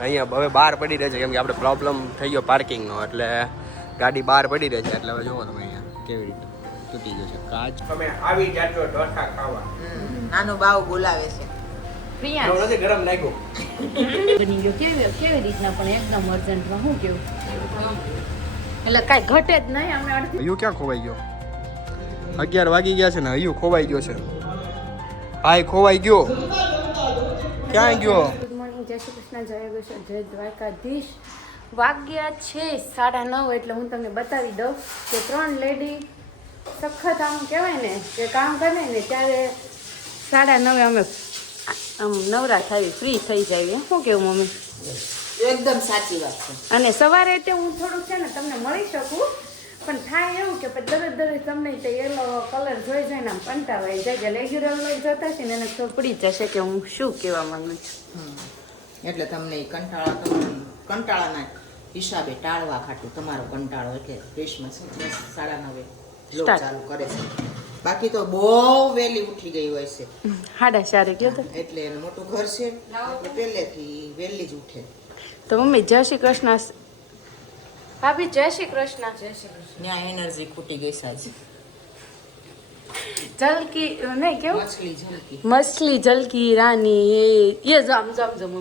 અહીંયા હવે બહાર પડી રહે છે કેમ કે આપણે પ્રોબ્લેમ થઈ ગયો પાર્કિંગનો એટલે ગાડી બહાર પડી રહે છે એટલે હવે જોવો તમે અહીંયા કેવી રીતે તૂટી ગયો છે કાચ. તમે આવી જાજો ઢોસા ખાવા. નાનો બાવ બોલાવે છે. પ્રિયા. નથી ગરમ નાખ્યું બની ગયો કેવી કેવી રીતના પણ એકદમ અર્જન્ટમાં શું કેવું? એટલે કાંઈ ઘટે જ નહીં અમે હયું ક્યાં ખોવાઈ ગયો? અગિયાર વાગી ગયા છે ને હયું ખોવાઈ ગયો છે. ભાઈ ખોવાઈ ગયો. ક્યાં ગયો? મોર્નિંગ જય શ્રી કૃષ્ણ જય કૃષ્ણ જય દ્વારકાધીશ. વાગ્યા છે સાડા નવ એટલે હું તમને બતાવી દઉં કે ત્રણ લેડી સખત આમ કહેવાય ને કે કામ કરે ને ત્યારે સાડા નવે અમે આમ નવરા થાય ફ્રી થઈ જાય શું કેવું મમ્મી? એકદમ સાચી વાત છે. અને સવારે તે હું થોડુંક છે ને તમને મળી શકું પણ થાય એવું કે દરરોજ દરરોજ તમને તે યલો કલર જોઈ જાય ને આમ કંટાળાઈ જાય કે રેગ્યુલર લઈ જતા છે ને એને ખબર પડી જશે કે હું શું કહેવા માંગુ છું. એટલે તમને એ કંટાળા તમને કંટાળાના હિસાબે ટાળવા ખાટું તમારો કંટાળો એટલે ક્રિસમસ બસ સાડા નવે લોક ચાલુ કરે છે. બાકી તો બહુ વહેલી ઉઠી ગઈ હોય છે. હાડા સારે ગયો તો. એટલે એનું મોટું ઘર છે પહેલેથી વહેલી જ ઉઠે. તો મમ્મી જય શ્રી કૃષ્ણ. ભાભી જય શ્રી કૃષ્ણ. જય શ્રી કૃષ્ણ. ત્યાં એનર્જી ખૂટી ગઈ સાજી જલકી નહીં કેવું? મછલી ઝલકી મછલી જલકી રાની એ જમ જમ જામ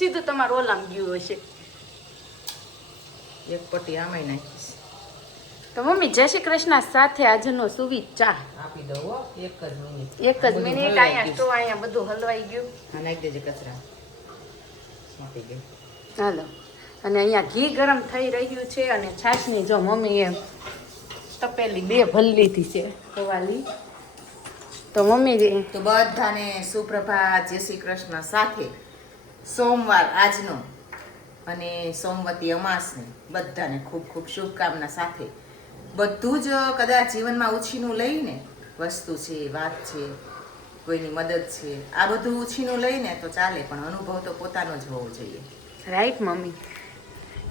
સીધું તમારું ઓલામ ગયું હશે. એક પટી આમાં નાખીશ. તો મમ્મી જય શ્રી કૃષ્ણ સાથે આજનો સુવિચાર. આપી દઉં હો એક જ મિનિટ. એક જ મિનિટ અહીંયા તો અહીંયા બધું હલવાઈ ગયું. હા નાખી દેજે કચરા. આપી ગયું હાલો. અને અહીંયા ઘી ગરમ થઈ રહ્યું છે અને છાશની જો મમ્મીએ તપેલી બે ભલ્લીથી છે કવાલી તો મમ્મી તો બધાને સુપ્રભાત જય શ્રી કૃષ્ણ સાથે. સોમવાર આજનો અને સોમવતી અમાસને બધાને ખૂબ ખૂબ શુભકામના સાથે. બધું જ કદાચ જીવનમાં ઉછીનું લઈને વસ્તુ છે, વાત છે, કોઈની મદદ છે, આ બધું ઉછીનું લઈને તો ચાલે, પણ અનુભવ તો પોતાનો જ હોવો જોઈએ. Right mummy?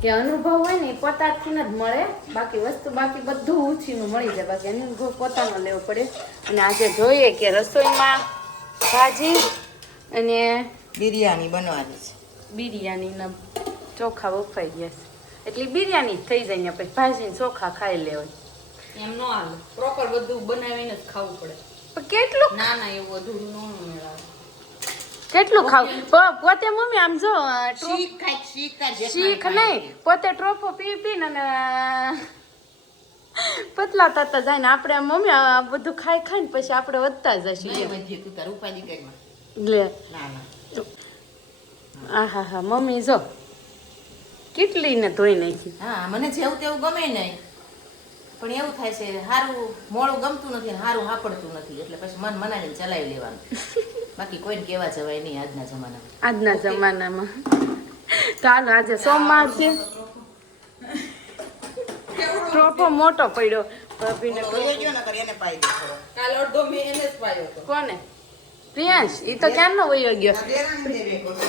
કે અનુભવ હોય ને પોતાથી જ મળે, બાકી વસ્તુ, બાકી બધું ઉછીનું મળી જાય, બાકી અનુભવ પોતાનો લેવો પડે. અને આજે જોઈએ કે રસોઈમાં ભાજી અને બિરયાની બનવાની છે. બિરયાનીના ચોખા વફાઈ ગયા છે. એટલે બિરયાની જ થઈ જાય ને પછી ભાજીને ચોખા ખાઈ લેવાય. એમ ન હાલે. પ્રોપર બધું બનાવીને જ ખાવું પડે. પણ કેટલું ના ના એવું અધૂરું ન મેળાવે. કેટલું ખાવું પોતે મમ્મી આમ જો શીખ. નહીં પોતે ટ્રોફો પી પીને અને પતલા થતા જાય ને આપણે આમ મમ્મી આ બધું ખાઈ ખાઈને પછી આપણે વધતા જશું લે. ના ના. આ હા હા મમ્મી જો. કેટલીને ધોઈ નાખી? હા મને જેવું તેવું ગમે નહીં પણ એવું થાય છે સારું મોડું ગમતું નથી ને સારું સાંપડતું નથી એટલે પછી મન મનાવીને ચલાવી લેવાનું. બાકી કોઈને કહેવા જવાય નહીં આજના જમાનામાં. આજના જમાનામાં. ચાલો આજે સોમવાર છે. ટ્રોફો મોટો પડ્યો. ભાભીને તો ગયો ને એને પાઈ દે કાલ અડધો મેં એને જ પાયો હતો. કોને? પ્રિયાંશ એ તો ક્યારનો વયો ગયો.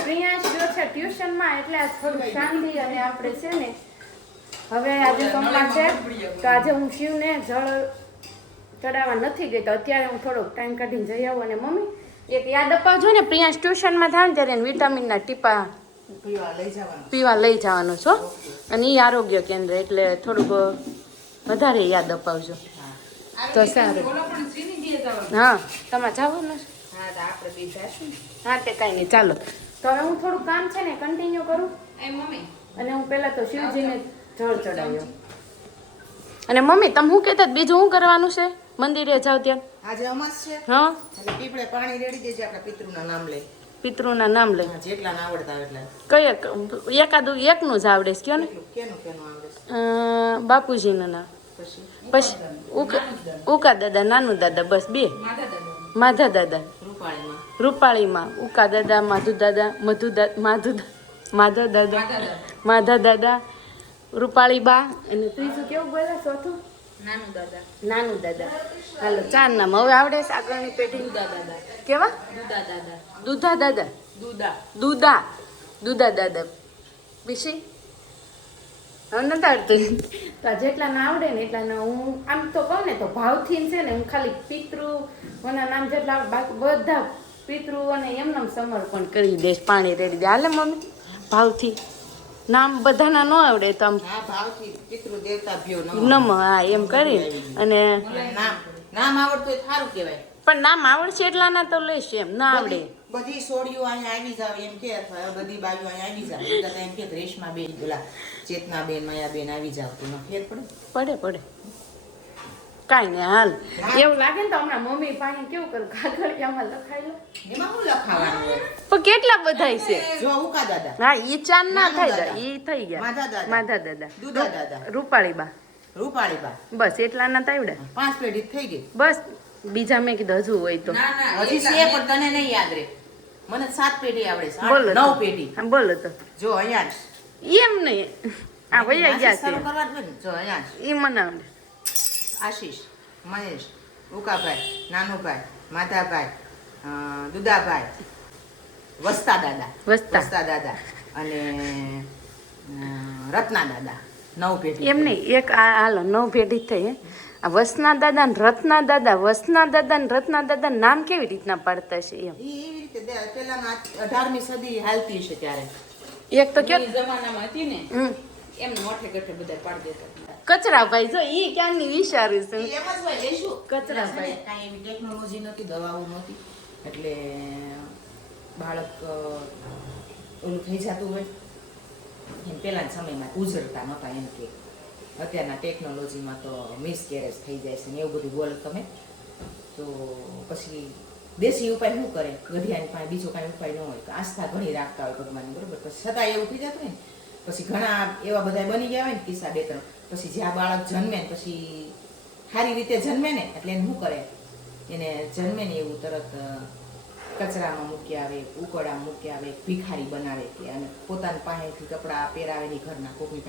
પ્રિયાંશ? ટ્યુશનમાં એટલે થોડું શાંતિ અને આપણે છે ને હવે આજે સોમવાર છે તો આજે હું શિવને જળ ચડાવવા નથી ગઈ તો અત્યારે હું થોડોક ટાઈમ કાઢીને જઈ આવું અને મમ્મી એક યાદ અપાવજો ને પ્રિયાંશ ટ્યુશનમાં થાય ને ત્યારે વિટામિનના ટીપા પીવા લઈ જવાનું. પીવા લઈ જવાનો છો અને એ આરોગ્ય કેન્દ્ર એટલે થોડુંક વધારે યાદ અપાવજો. તો સારું. હા તમારે જવાનું છે હા આપણે બી હા તે કાંઈ નહીં ચાલો. તો હવે હું થોડું કામ છે ને કન્ટિન્યુ કરું. એ મમ્મી. અને હું પહેલા તો શિવજીને જળ ચડાવ્યો. અને મમ્મી તમે શું કહેતા? હતા? બીજું શું કરવાનું છે? મંદિરે જાવ ત્યાં. આજે અમાસ છે. હા? એટલે પીપળે પાણી રેડી દેજે આપણા પિતૃના નામ લઈ. પિતૃના નામ લઈ. જેટલા ના આવડતા એટલા. કયા એકાદું એકનું જ આવડે છે કયો ને? કેનું કેનું આવડે બાપુજીનું નામ. પછી ઉકા ઉકા દાદા નાનું દાદા બસ બે. માધા દાદા. માધા દાદા. રૂપાળીમાં. રૂપાળીમાં. ઉકા દાદા માધુ દાદા મધુ દાદા માધુ દા- માધા દાદા માધા દાદા. રૂપાળી બા. અને ત્રીજું કેવું બોલે ચોથું? નાનું દાદા. નાનું દાદા. હાલો ચાર નામ. હવે આવડે છે આગળની પેઢી. દુદા દાદા. કેવા? દુદા દાદા. દૂધા દાદા. દુદા. દૂધા દૂધા દાદા. બીસી હવે નથી આવડતું. તો આ જેટલા ના આવડે ને એટલા ના હું આમ તો કહું ને તો ભાવથી છે ને હું ખાલી પિતૃ ઓના નામ જેટલા આવડે બાકી બધા પિતૃઓને એમનેમ સમર્પણ કરી દઈશ પાણી રેડી દે. હાલે મમ્મી ભાવથી. નામ બધાના ન આવડે તો આમ ભાવથી. પિતૃ દેવતા ભ્યો નમ. હા એમ કરી. અને નામ નામ આવડતું હોય સારું કહેવાય. પણ નામ આવડશે એટલાના તો લઈશ એમ ના આવડે. બધી- બધી સોડીઓ અહીંયા આવી જાવ એમ કે અથવા બધી બાજુ અહીંયા આવી જાવ. એટલે એમ કે રેશમા બેન પેલા ચેતના બેન માયા બેન આવી જાવ તો ફેર પડે. પડે પડે. કાંઈ નહીં હાલ. એવું લાગે ને તો હમણાં મમ્મી પાણી કેવું કરું? કાગળિયામાં લખાઈ લો. એમાં હું લખાવાનું પણ કેટલા બધા છે? જો ઉકા દાદા. હા ઈ ચાન ના થાય દાદા. ઈ થઈ ગયા. માધા દાદા. માધા દાદા. દુધા દાદા. રૂપાળી બા રૂપાળી બા બસ એટલા ના તાવડા પાંચ પેઢી થઈ ગઈ. બસ બીજા મેં કીધું હજુ હોય તો. ના ના હજી છે પણ તને નહીં યાદ રે. મને સાત પેઢી આવડે છે. બોલો નવ પેઢી. હા બોલો તો. જો અહીંયા એમ નહીં. આ વૈયા ગયા છે. કરવા જ અહીંયા. ઈ મને આવડે આશીષ મહેશ ઉકાભાઈ નાનુભાઈ માધાભાઈ દુદાભાઈ વસ્તા દાદા વસ્તા. દાદા અને રત્ના દાદા નવ પેઢી એમ નહીં એક આ હાલો નવ પેઢી થઈ આ વસના દાદા ને રત્ના દાદા વસના દાદા ને રત્ના દાદા નામ કેવી રીતના પાડતા છે એમ? એવી રીતે પેલા અઢારમી સદી હાલતી છે ત્યારે. એક તો કે એ જમાનામાં હતી ને એમ મોઠે ગઠે બધા પાડી દેતા. કચરાભાઈ જો ઈ ક્યાંની વિચારું છું? એમ જ હોય લેશું. કચરાભાઈ. કાંઈ એવી ટેકનોલોજી નહોતી દવાઓ નહોતી. એટલે બાળક ઓલું થઈ જતું હોય. એમ પહેલાના સમયમાં ઉજરતા નહોતા એમ કે. અત્યારના ટેકનોલોજીમાં તો મિસકેરેજ થઈ જાય છે ને એવું બધું બોલો તમે. તો પછી દેશી ઉપાય શું કરે? ગઢિયાની પાસે બીજો કાંઈ ઉપાય ન હોય. આસ્થા ઘણી રાખતા હોય ભગવાનની બરોબર? પછી છતાં એવું થઈ જતું હોય ને પછી ઘણા એવા બધા બની ગયા હોય ને કિસ્સા બે ત્રણ. પછી જ્યાં બાળક જન્મે પછી સારી રીતે જન્મે ને એટલે એને શું કરે? એને જન્મે ને એવું તરત કચરામાં મૂકી આવે ઉકળામાં મૂકી આવે ભિખારી બનાવે કે અને પોતાની પાસેથી કપડાં પહેરાવે ની ઘરના કોકની.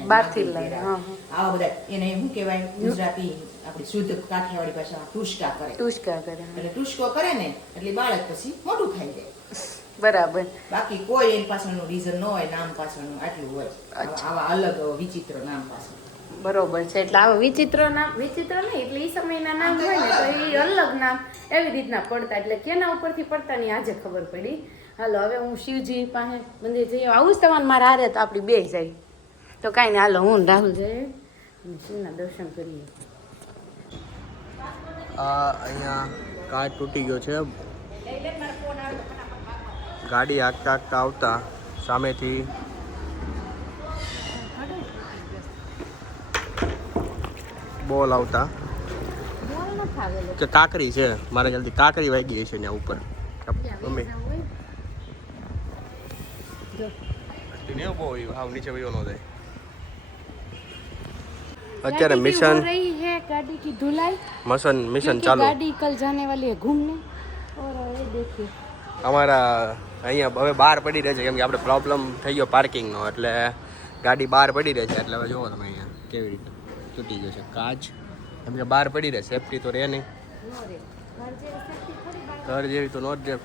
આવા બધા એને શું કહેવાય? ગુજરાતી આપણી શુદ્ધ કાઠિયાવાડી ભાષામાં ટુષ્કા કરે. ટુસકા કરે એટલે ટુષ્કો કરે ને એટલે બાળક પછી મોટું ખાઈ જાય. બરાબર. બાકી કોઈ એની પાછળનું રીઝન ન હોય નામ પાછળનું આટલું હોય. આવા- અલગ વિચિત્ર નામ પાછળ. બરોબર છે એટલે આવા વિચિત્ર નામ વિચિત્ર નહીં એટલે એ સમયના નામ હોય ને તો એ અલગ નામ એવી રીતના પડતા એટલે કેના ઉપરથી પડતા ની આજે ખબર પડી. હાલો હવે હું શિવજી પાસે મંદિર જઈએ આવું. જ તમારે મારા હારે તો આપણી બે જાય. તો કાંઈ નહીં હાલો હું રાહુલ જઈએ શિવના દર્શન કરીએ. અહીંયા કાર્ડ તૂટી ગયો છે. ગાડી હાંકતા હાંકતા આવતા સામેથી બોલ આવતા કે કાકરી છે મારે જલ્દી કાકરી વાગી ગઈ છે ત્યાં ઉપર મમ્મી ને બહુ હાવ નીચે વયો ન જાય અત્યારે મિશન रही है गाड़ी की धुलाई મિશન મિશન क्योंकि ચાલુ गाड़ी कल जाने वाली है घूमने और ये देखिए અમારા અહીંયા હવે બહાર પડી રહે છે, કેમ કે આપણે પ્રોબ્લેમ થઈ ગયો પાર્કિંગનો એટલે ગાડી બહાર પડી રહે છે, એટલે હવે જુઓ તમે અહીંયા કેવી રીતે તૂટી ગયો છે કાચ. કેમ કે બહાર પડી રહે સેફટી તો રહે નહીં. ઘર જેવી તો નો જ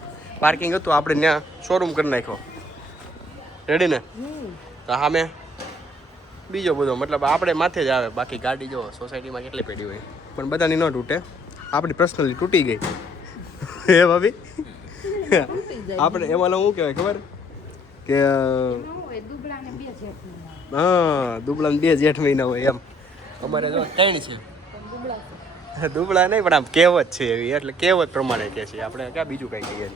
પાર્કિંગ હતું, આપણે ત્યાં શોરૂમ કરી નાખ્યો. રેડી ને? તો સામે બીજો બધો, મતલબ આપણે માથે જ આવે. બાકી ગાડી જો સોસાયટીમાં કેટલી પેઢી હોય. પણ બધાની ન તૂટે. આપણી પર્સનલી તૂટી ગઈ. હે ભાભી? આપણે એમાં શું કહેવાય ખબર? કે હા દુબળા બે જેઠ મહિના હોય એમ. અમારે જો ત્રણ છે. દુબળા નહીં પણ આમ કહેવત છે એવી એટલે કહેવત પ્રમાણે કહે છે. આપણે ક્યાં બીજું કંઈ કહીએ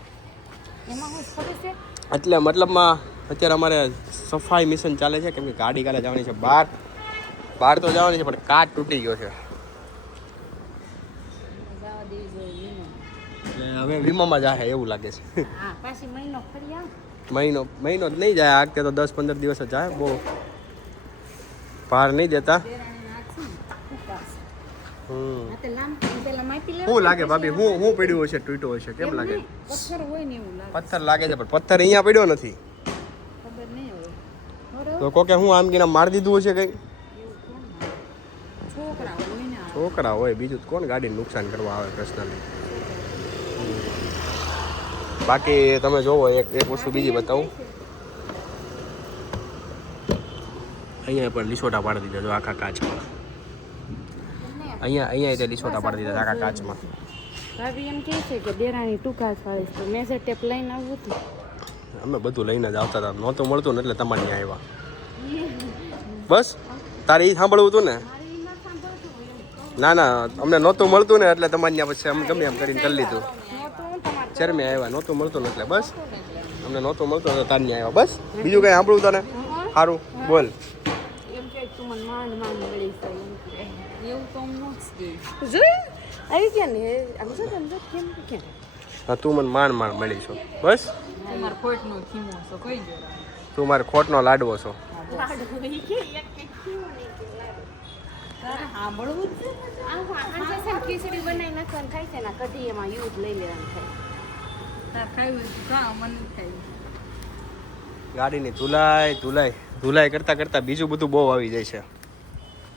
એટલે મતલબમાં અત્યારે અમારે સફાઈ મિશન ચાલે છે કેમ કે ગાડી કાલે જવાની છે બહાર. બહાર તો જવાની છે પણ કાટ તૂટી ગયો છે જવા દેવી જોઈએ વીમો. એટલે હવે વીમામાં જાહે એવું લાગે છે. હા પાછી મહિનો ફરી આવ. મહિનો મહિનો જ નહીં જાય આ વખતે તો દસ પંદર દિવસ જ જાય બહુ ભાર નહીં દેતા. શું લાગે ભાભી હું હું પડ્યું હશે તૂટ્યો હશે કેમ લાગે? પથ્થર હોય ને એવું લાગે. પથ્થર લાગે છે પણ પથ્થર અહીંયા પડ્યો નથી. તો કોકે હું આમ કીને મારી દીધું હશે કંઈ છોકરા હોય બીજું કોણ ગાડીને નુકસાન કરવા આવે પર્સનલી બાકી તમે જોવો એક એક વસ્તુ બીજી બતાવું. અહીંયા પણ લીસોટા પાડી દીધા જો આખા કાચમાં. અહીંયા અહીંયા તે લીસોટા પાડી દીધા આખા કાચમાં. ભાભી એમ કહે છે કે દેરાણી ટૂંકા ફાળીશ તો મેં જે ટેપ લઈને આવવું હતું. અમે બધું લઈને જ આવતા હતા. નહોતું મળતું ને એટલે તમારે ત્યાં આવ્યા. બસ? તારે એ સાંભળવું હતું ને? ના ના અમને નહોતું મળતું ને એટલે તમારે ત્યાં પછી અમે ગમે એમ કરીને કરી લીધું. ચરમે આવ્યા નહોતું મળતું ને એટલે બસ. અમને નહોતું મળતું તો તાર ત્યાં આવ્યા. બસ બીજું કંઈ સાંભળવું તને? સારું બોલ. એમ કે તું મને માણ માંડ મળી છે. બસ. તું મારે ખોટનો લાડવો છો. સાંભળવું જ છે ખીચડી બનાવી નાખવાનું થાય છે ને કઢી એમાં યુઝ લઈ લેવાનું થાય. ગાડીની ધુલાઈ ધુલાઈ ધુલાઈ કરતાં કરતાં બીજું બધું બહુ આવી જાય છે.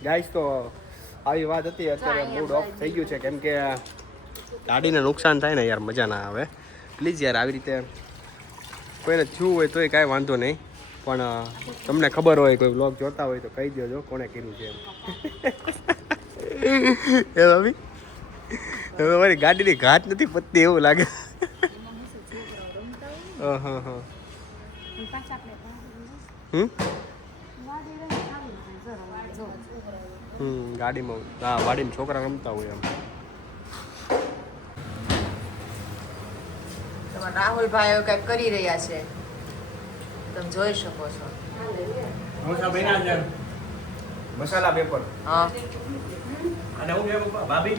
ગાઈસ તો આવી વાત હતી અત્યારે મૂડ ઓફ થઈ ગયું છે. કેમ કે ગાડીને નુકસાન થાય ને યાર મજા ના આવે. પ્લીઝ યાર આવી રીતે કોઈને થયું હોય તોય કાંઈ વાંધો નહીં. પણ તમને ખબર હોય કોઈ બ્લોગ જોતા હોય તો કહી દેજો કોણે કર્યું છે એમ. એ ભાભી? હવે મારી ગાડીની ઘાટ નથી પતતી એવું લાગે. ગાડીમાં. હા વાડીમાં છોકરા રમતા હોય એમ. રાહુલ રાહુલભાઈ કંઈક કંઈક કરી રહ્યા છે. તમે જોઈ શકો છો. મસાલા પેપર હા. અને હું ભાભી?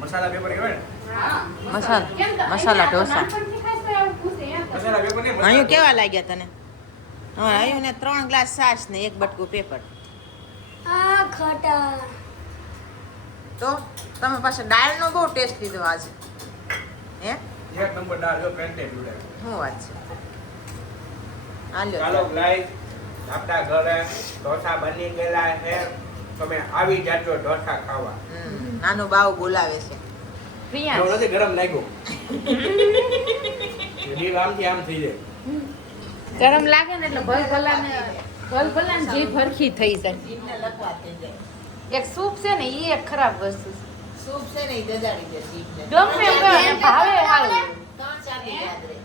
મસાલા પેપર કહેવાય ને? મસાલા. મસાલા ઢોસા. મસાલા પેપર ને અહીં કેવા લાગ્યા તને? હા અહીં ને ત્રણ ગ્લાસ છાશ ને એક બટકું પેપર તો તમે પાછા દાળનો બહુ ટેસ્ટ લીધો આજે. હે? એક નંબર દાળ જો પેન્ટે પીવડે શું વાત છે? હાલ્યો ચાલો ગાઈસ આપણા ઘરે ઢોસા બની ગયેલા છે. તમે આવી જાજો ઢોસા ખાવા. નાનું બાવ બોલાવે છે. નથી ગરમ લાગ્યું. જીભ આમથી આમ થઈ જાય. ગરમ લાગે ને એટલે ભલ ભલાને ભલ ભલાને જીભ હરખી થઈ જાય. જીભને લખવા થઈ જાય. એક સૂપ છે ને એ એક ખરાબ વસ્તુ છે. સૂપ છે ને એ દજાડી દે જીભને. ગમે એમ ભાવે હારું. ત્રણ ચાર યાદ રહે.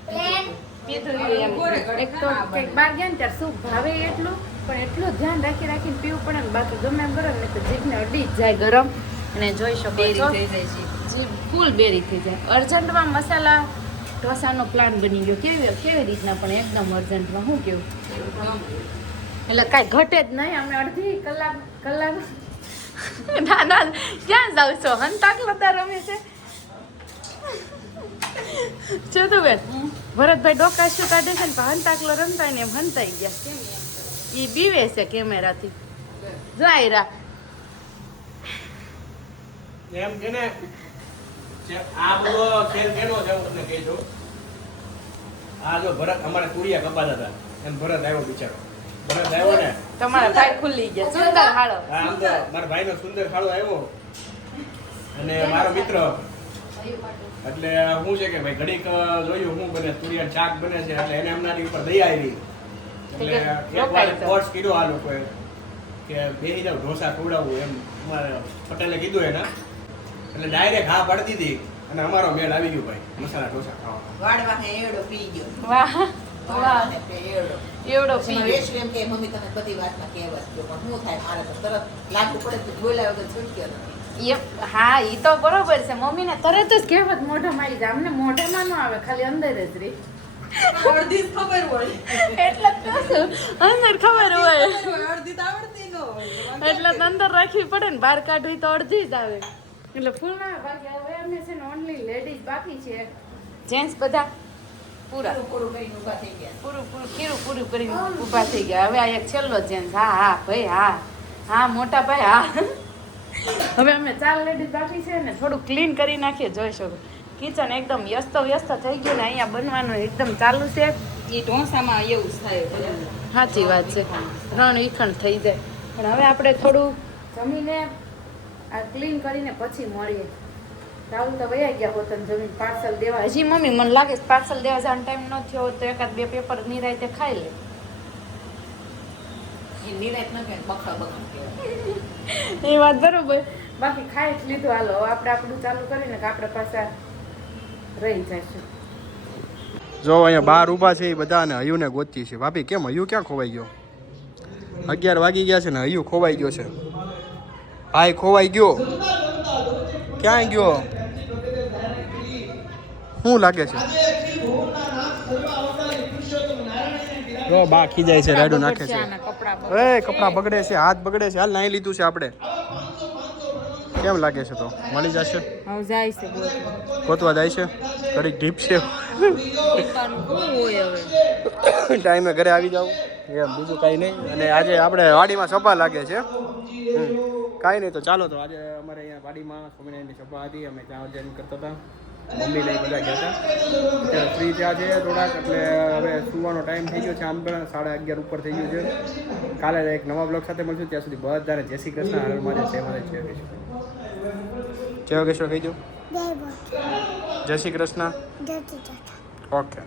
એક તો ગયા ને ત્યારે સૂપ ભાવે એટલું પણ એટલું ધ્યાન રાખી રાખીને પીવું પડે ને બાકી ગમે એમ કરો ને તો જીભને અડી જ જાય ગરમ. અને જોઈ શકો બેરી છો થઈ જાય છે જીભ ફૂલ બેરી થઈ જાય. અર્જન્ટમાં મસાલા ઢોસાનો પ્લાન બની ગયો. કેવી કેવી રીતના પણ એકદમ અર્જન્ટમાં શું કેવું? એટલે કાંઈ ઘટે જ નહીં. અમે અડધી કલાક કલાક ના ના, ક્યાં જાવ છો? હંતાક લતા રમે છે. જો તો બેન, ભરતભાઈ ડોકા શું કાઢે છે ને? હંતાકલો રમતા ને એમ હંતાઈ ગયા. એ બીવે છે કેમેરાથી. જાય રા એમ કે ને આ બધો ખેલ કેનો છે હું તમને કહી દઉં. આ જો ભરત અમારે તુરિયા કપાતા હતા. એમ ભરત આવ્યો બિચારો. ભરત આવ્યો ને? તમારા ભાઈ ખુલ્લી ગયા. સુંદર હાળો. આ આમ તો મારા ભાઈનો સુંદર ખાડો આવ્યો. અને મારો મિત્ર. એટલે શું છે કે ભાઈ ઘડીક જોયું હું બને તુરિયા ચાક બને છે એટલે એને એમનાની ઉપર દયા આવી. એટલે એક કોર્સ કીધો આ લોકોએ કે બેસી જાવ ઢોસા ખવડાવવું એમ. અમારે પટેલે કીધું એના. એટલે ડાયરેક્ટ હા પાડી દીધી. અને અમારો મેળ આવી ગયો ભાઈ. મસાલા ઢોસા ખાવા વાડવા હે એવડો પી ગયો. વાહ. એવડો. એમ કે મમ્મી તમે બધી વાતમાં કહેવત કહો પણ શું થાય મારે તો તરત લાગુ પડે તો બોલ્યા વગર છૂટક્યો નથી. હા એ તો બરોબર છે. મમ્મીને તરત જ કહેવત મોઢામાં આવી જાય. અમને મોઢામાં ન આવે ખાલી અંદર જ રહી અડધી ખબર હોય. એટલે જ તો શું, અંદર ખબર હોય. અડધી તો આવડતી ન એટલે અંદર રાખવી પડે ને બહાર કાઢવી તો અડધી જ આવે. એટલે ફૂલના બાકી હવે અમે છે ને ઓનલી લેડીઝ બાકી છે. જેન્ટ્સ બધા? પૂરા. પૂરું કરીને ઊભા થઈ ગયા. પૂરું પૂરું કીરું પૂરું કરીને ઊભા થઈ ગયા. હવે આ એક છેલ્લો જેન્ટ્સ હા હા ભાઈ હા. હા મોટા ભાઈ હા. હવે અમે ચાર લેડીઝ બાકી છે ને થોડું ક્લીન કરી નાખીએ જોઈ શકો. કિચન એકદમ વ્યસ્ત વ્યસ્ત થઈ ગયું ને અહીંયા બનવાનું એકદમ ચાલુ છે. એ ઢોસામાં એવું જ થાય. સાચી વાત છે. રણ ઈખણ થઈ જાય. પણ હવે આપણે થોડું જમીને આ ક્લીન કરીને પછી મળીએ. રાહુલ તો વયા ગયા હોત અને જમીન પાર્સલ દેવા હજી મમ્મી મને લાગે છે પાર્સલ દેવા જવાનો ટાઈમ ન થયો હોત તો એકાદ બે પેપર નિરાયતે ખાઈ લે. એ વાત બરોબર. બાકી ખાઈ જ લીધું. હાલો હવે આપણે આપણું ચાલુ કરીને કે આપણે પાછા રહી જઈશું. જો અહીંયા બહાર ઊભા છે એ બધા અને હયુને ગોતી છે. ભાભી કેમ હયુ ક્યાં ખોવાઈ ગયો? અગિયાર વાગી ગયા છે ને હયુ ખોવાઈ ગયો છે. ભાઈ ખોવાઈ ગયો. ક્યાં ગયો? શું લાગે છે? જો બા ખીજાય છે રાડું નાખે છે. એ કપડા બગડે છે હાથ બગડે છે હાલ નાઈ લીધું છે આપણે. કેમ લાગે છે તો? મળી જશે? ગોતવા. જાય છે? ઘડીક ઢીપ છે. ટાઈમે ઘરે આવી જાવ એમ બીજું કાંઈ નહીં. અને આજે આપણે વાડીમાં સભા લાગે છે. હમ. કાંઈ નહીં તો ચાલો તો આજે અમારે અહીંયા વાડીમાં સ્વામિનારાયણની સભા હતી અમે ત્યાં જઈને કરતા હતા. મમ્મી લઈ બધા ગયા હતા. અત્યારે ફ્રી ત્યાં છે થોડાક એટલે હવે સુવાનો ટાઈમ થઈ ગયો છે આમ પણ સાડા અગિયાર ઉપર થઈ ગયું છે. કાલે એક નવા બ્લોગ સાથે મળશું ત્યાં સુધી બધાને જય શ્રી કૃષ્ણ હાલ મારે જય મારે જય જય યોગેશ્વર કહી જય શ્રી કૃષ્ણ. ઓકે.